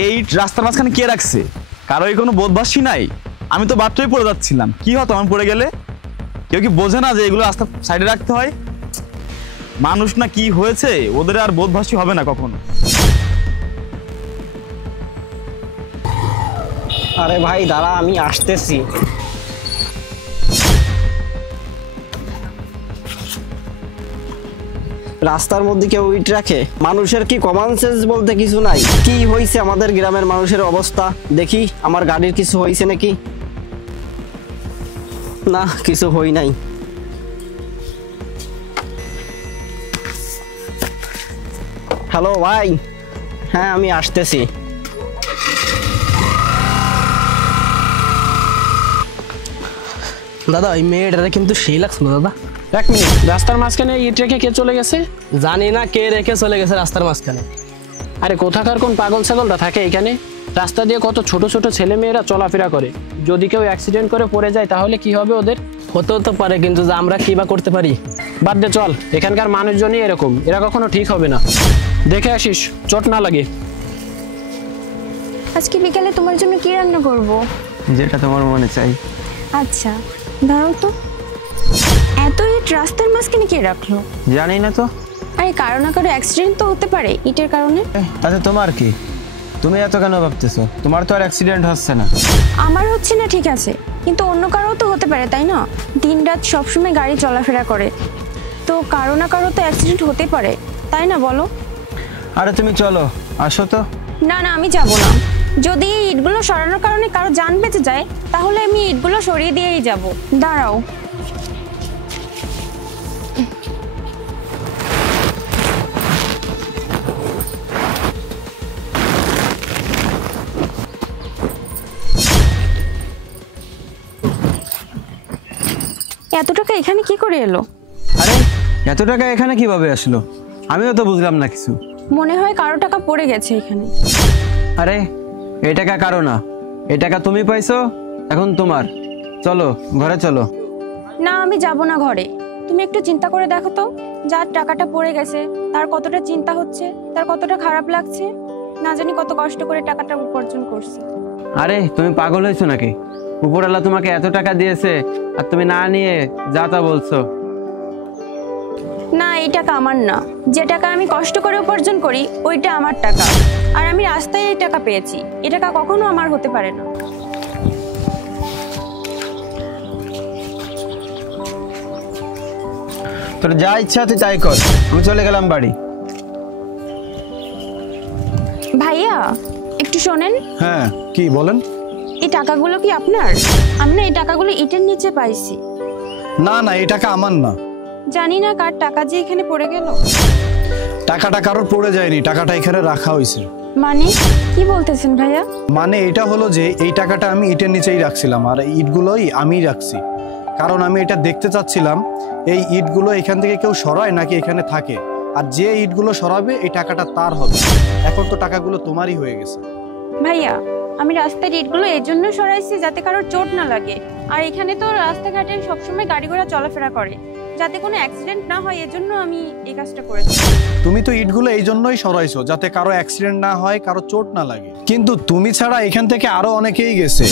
এই রাস্তার মাঝখানে কে রাখছে? কারো এই কোনো বোধবাসী নাই? আমি তো বাথরুমে পড়ে যাচ্ছিলাম, কি হতো আমি পড়ে গেলে? কেউ কি বোঝে না যে এগুলো রাস্তার সাইডে রাখতে হয়? মানুষ না কি হয়েছে, ওদের আর বোধবাসী হবে না কখনো। আরে ভাই দাঁড়া, আমি আসতেছি। রাস্তার মধ্যে কেউ ইট রাখে? মানুষের কি কমন সেন্স বলতে কিছু নাই? কি হয়েছে আমাদের গ্রামের মানুষের অবস্থা? দেখি আমার গাড়ির কিছু হয়েছে নাকি। না, কিছু হই নাই। হ্যালো ভাই, হ্যাঁ আমি আসতেছি। দাদা ওই মেয়েটারে কিন্তু সেই লাগছিল দাদা। এক মিনিট, রাস্তার মাঝখানে ইট রেখে কে চলে গেছে? জানি না কে রেখে চলে গেছে রাস্তার মাঝখানে। আরে কোথাকার কোন পাগল ছাগলটা থাকে এখানে? রাস্তা দিয়ে কত ছোট ছোট ছেলে মেয়েরা চলাফেরা করে, যদি কেউ অ্যাক্সিডেন্ট করে পড়ে যায় তাহলে কি হবে ওদের? হতেও তো পারে, কিন্তু যে আমরা কি বা করতে পারি? বাদ দে, চল, এখানকার মানুষজনই এরকম, এরা কখনো ঠিক হবে না। দেখে আসিস চোট না লাগে। আজকে বিকালে তোমার জন্য কি রান্না করব? যেটা তোমার মনে চাই। আচ্ছা দাঁড়াও তো, এত ইট রাস্তার মাঝখানে কে রাখলো? জানি না তো। আরে কারো না কারো অ্যাক্সিডেন্ট তো হতে পারে ইটের কারণে। তাতে তোমার কি? তুমি এত কেন ভাবতেছো? তোমার তো আর অ্যাক্সিডেন্ট হচ্ছে না। আমার হচ্ছে না ঠিক আছে, কিন্তু অন্য কারো তো হতে পারে, তাই না? দিনরাত সবসময় গাড়ি চলাফেরা করে, তো কারো না কারো তো অ্যাক্সিডেন্ট হতে পারে, তাই না বলো? আরে তুমি চলো, আসো তো। না না, আমি যাব না। যদি এই ইটগুলো সরানোর কারণে কারো জান বেঁচে যায় তাহলে আমি ইটগুলো সরিয়ে দিয়েই যাব। দাঁড়াও। এত টাকা এখানে কি করে এলো? আরে এত টাকা এখানে কিভাবে আসলো? আমিও তো বুঝলাম না কিছু। মনে হয় কারো টাকা পড়ে গেছে এখানে। আরে এই টাকা কারো না, এই টাকা তুমি পাইছো, এখন তোমার। চলো ঘরে চলো। না, আমি যাব না ঘরে। তুমি একটু চিন্তা করে দেখো তো, যার টাকাটা পড়ে গেছে তার কতটা চিন্তা হচ্ছে, তার কতটা খারাপ লাগছে, না জানি কত কষ্ট করে টাকাটা উপার্জন করছে। আরে তুমি পাগল হয়েছো নাকি? উপরওয়ালা তোমাকে এত টাকা দিয়েছে আর তুমি না নিয়ে যা তা বলছো। না, এই টাকা আমার না। যে টাকা আমি কষ্ট করে উপার্জন করি ওইটা আমার টাকা, আর আমি রাস্তায় এই টাকা পেয়েছি। এই টাকা কখনো আমার হতে পারে না। তোর যা ইচ্ছা তুই তাই কর, আমি চলে গেলাম বাড়ি। ভাইয়া একটু শোনেন। হ্যাঁ কি বলেন? এই টাকাগুলো কি আপনার? আমি না এই টাকাগুলো ইটের নিচে পাইছি। না না, এই টাকা আমার না। জানি না কার টাকা যে এখানে পড়ে গেল। টাকাটা কারোর পড়ে যায়নি, টাকাটা এখানে রাখা হয়েছে। মানে কি বলতেছেন ভাইয়া? মানে এটা হলো যে এই টাকাটা আমি ইটের নিচেই রাখছিলাম, আর ইটগুলোই আমিই রাখছি, কারণ আমি এটা দেখতে চাচ্ছিলাম এই ইটগুলো এখান থেকে কেউ সরায় নাকি এখানে থাকে, আর যে ইটগুলো সরাবে এই টাকাটা তার হবে। এখন তো টাকাগুলো তোমারই হয়ে গেছে। ভাইয়া আমি রাস্তার ইটগুলো এর জন্য সরাইছি যাতে কারোর চোট না লাগে, আর এখানে তো রাস্তাঘাটে সবসময় গাড়ি ঘোড়া চলাফেরা করে, যাতে কোনো অ্যাক্সিডেন্ট না হয়, এজন্য আমি এই কাজটা করেছি। তুমি তো ইটগুলো এই জন্যই সরাইছো যাতে কারো অ্যাক্সিডেন্ট না হয়, কারো চোট না লাগে। কিন্তু তুমি ছাড়া এখান থেকে আরো অনেকেই গেছে,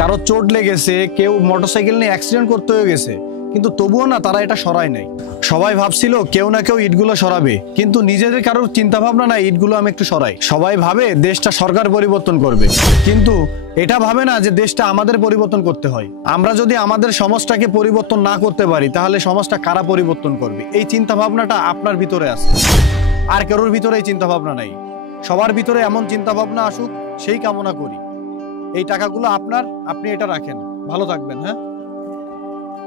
কারো চোট লেগেছে, কেউ মোটরসাইকেল নিয়ে অ্যাক্সিডেন্ট করতে হয়ে গেছে, কিন্তু তবুও না তারা এটা সরায় নাই। সবাই ভাবছিল কেউ না কেউ ইটগুলো সরাবে, কিন্তু নিজেদের কারোর চিন্তা ভাবনা না ইটগুলো আমি একটু সরাই। সবাই ভাবে দেশটা সরকার পরিবর্তন করবে, কিন্তু এটা ভাবে না যে দেশটা আমাদের পরিবর্তন করতে হয়। আমরা যদি আমাদের সমাজটাকে পরিবর্তন না করতে পারি তাহলে সমাজটা কারা পরিবর্তন করবে? এই চিন্তা ভাবনাটা আপনার ভিতরে আছে, আর কারোর ভিতরে এই চিন্তা ভাবনা নাই। সবার ভিতরে এমন চিন্তা ভাবনা আসুক সেই কামনা করি। এই টাকাগুলো আপনার, আপনি এটা রাখেন, ভালো থাকবেন। হ্যাঁ।